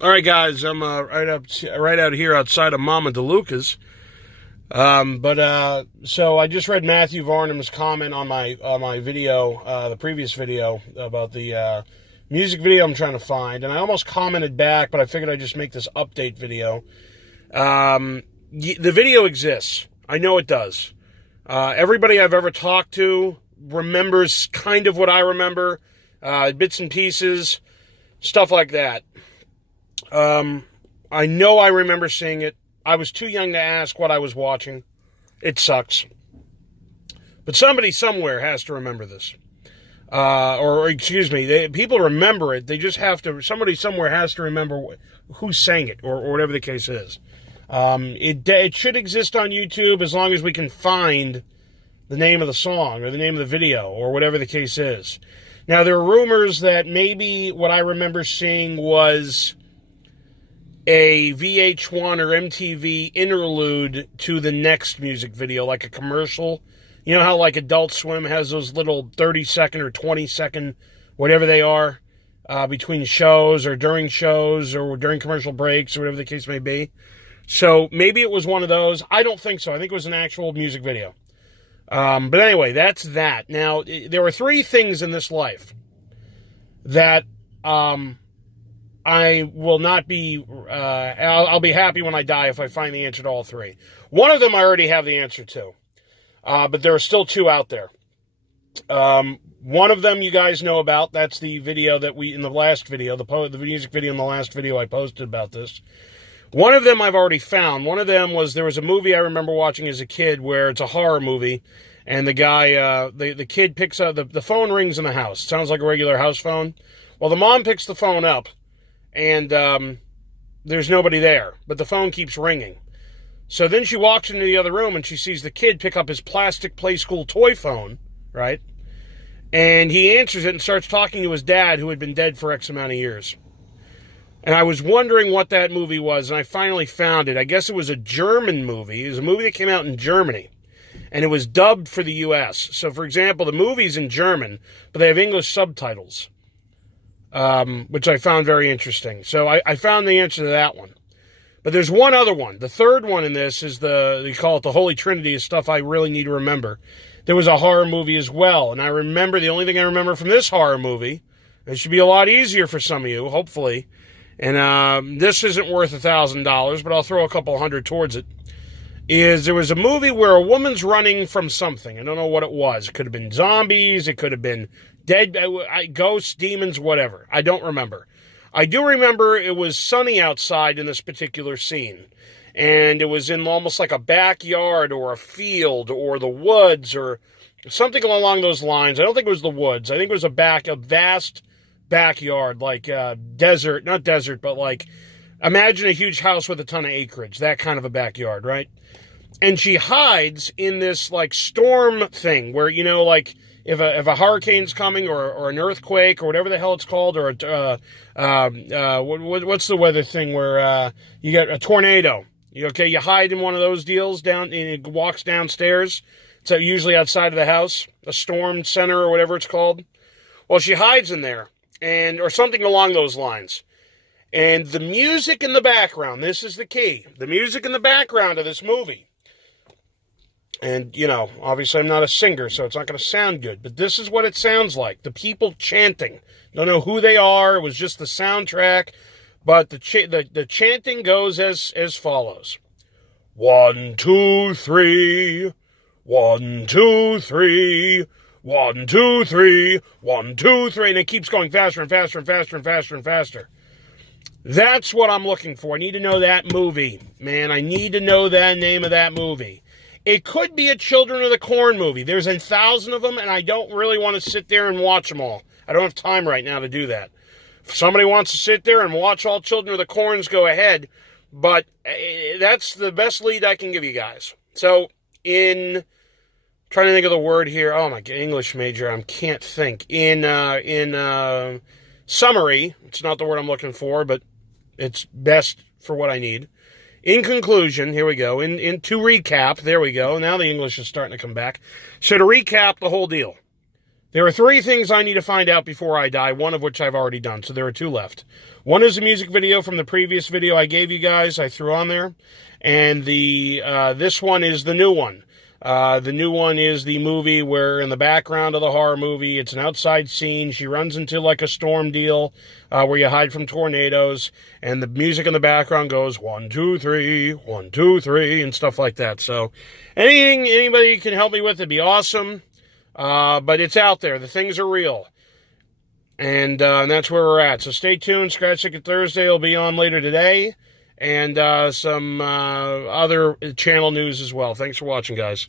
All right, guys, I'm right out here outside of Mama DeLuca's. So I just read Matthew Varnum's comment on my video, the previous video about the music video I'm trying to find, and I almost commented back, but I figured I'd just make this update video. The video exists. I know it does. Everybody I've ever talked to remembers kind of what I remember, bits and pieces, stuff like that. I know I remember seeing it. I was too young to ask what I was watching. It sucks. But somebody somewhere has to remember this. People remember it. They just have to, somebody somewhere has to remember who sang it or whatever the case is. It should exist on YouTube as long as we can find the name of the song or the name of the video or whatever the case is. Now, there are rumors that maybe what I remember seeing was a VH1 or MTV interlude to the next music video, like a commercial. You know how like Adult Swim has those little 30-second or 20-second, whatever they are, between shows or during commercial breaks or whatever the case may be. So maybe it was one of those. I don't think so. I think it was an actual music video. But anyway, that's that. Now, there are three things in this life that I will not be, I'll be happy when I die if I find the answer to all three. One of them I already have the answer to, but there are still two out there. One of them you guys know about. That's the video that in the last video, the music video in the last video I posted about this. One of them I've already found. One of them was, there was a movie I remember watching as a kid where it's a horror movie, and the guy, the kid picks up, the phone rings in the house. Sounds like a regular house phone. Well, the mom picks the phone up, and there's nobody there, but the phone keeps ringing. So then she walks into the other room, and she sees the kid pick up his plastic Play School toy phone, right? And he answers it and starts talking to his dad, who had been dead for X amount of years. And I was wondering what that movie was, and I finally found it. I guess it was a German movie. It was a movie that came out in Germany, and it was dubbed for the U.S. So, for example, the movie's in German, but they have English subtitles, which I found very interesting. So I found the answer to that one. But there's one other one. The third one in this is they call it the Holy Trinity, is stuff I really need to remember. There was a horror movie as well, and I remember, the only thing I remember from this horror movie, it should be a lot easier for some of you, hopefully, and this isn't worth $1,000, but I'll throw a couple hundred towards it, is there was a movie where a woman's running from something. I don't know what it was. It could have been zombies. It could have been dead ghosts, demons, whatever. I don't remember. I do remember it was sunny outside in this particular scene, and it was in almost like a backyard or a field or the woods or something along those lines. I don't think it was the woods. I think it was a vast backyard, like desert, not desert, but like, imagine a huge house with a ton of acreage, that kind of a backyard, right? And she hides in this like storm thing where, you know, like if a hurricane's coming or an earthquake or whatever the hell it's called, or what's the weather thing where you get a tornado? You hide in one of those deals down, and it walks downstairs. It's usually outside of the house, a storm center or whatever it's called. Well, she hides in there, or something along those lines. And the music in the background, this is the key. The music in the background of this movie. And, you know, obviously I'm not a singer, so it's not going to sound good. But this is what it sounds like. The people chanting. Don't know who they are. It was just the soundtrack. But the chanting goes as follows. 1, 2, 3. 1, 2, 3. 1, 2, 3. 1, 2, 3. And it keeps going faster and faster and faster and faster and faster. That's what I'm looking for. I need to know that movie. Man, I need to know the name of that movie. It could be a Children of the Corn movie. There's 1,000 of them, and I don't really want to sit there and watch them all. I don't have time right now to do that. If somebody wants to sit there and watch all Children of the Corns, go ahead. But that's the best lead I can give you guys. So, trying to think of the word here. Oh, my English major, I can't think. In summary, it's not the word I'm looking for, but it's best for what I need. In conclusion, here we go. To recap, there we go. Now the English is starting to come back. So to recap the whole deal. There are 3 things I need to find out before I die, one of which I've already done, so there are 2 left. One is a music video from the previous video I gave you guys, I threw on there, and this one is the new one. The new one is the movie where in the background of the horror movie, it's an outside scene. She runs into like a storm deal where you hide from tornadoes, and the music in the background goes 1, 2, 3, 1, 2, 3, and stuff like that. So anybody can help me with, it'd be awesome. But it's out there. The things are real. And that's where we're at. So stay tuned. Scratch Ticket Thursday will be on later today. And some other channel news as well. Thanks for watching, guys.